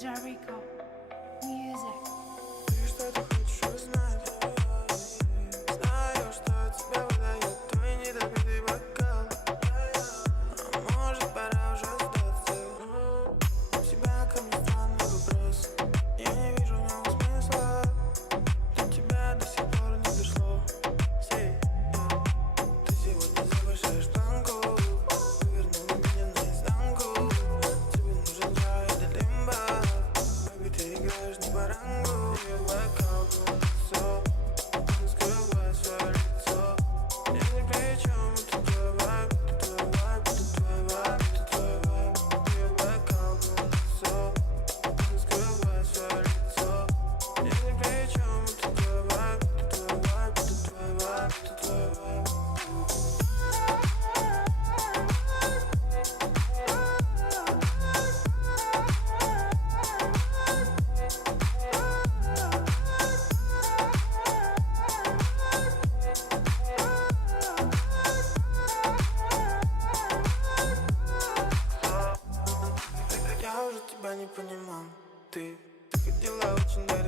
Jericho Music. Ты что-то хочешь узнать? Знаю, что тебя выдает твой недопитый бокал. А может, пора уже сдаться? У тебя ко мне странный вопрос. Я не вижу в нем смысла. До тебя до сих пор не дошло. Ты сегодня завышаешь планку, повернула меня наизнанку. Тебе нужен рай до лимба. Baby, ты играешь не по рангу. Ее бокал полон лицо, он скрывает свое лицо. Я ни при чем, это твой вайб, это твой вайб, это твой вайб, это твой вайб. Ее бокал полон лицо, он скрывает свое лицо. Я ни при чем, это твой вайб, это твой вайб, это твой вайб, это твой вайб. Я уже тебя не понимал. Ты ходила очень далеко.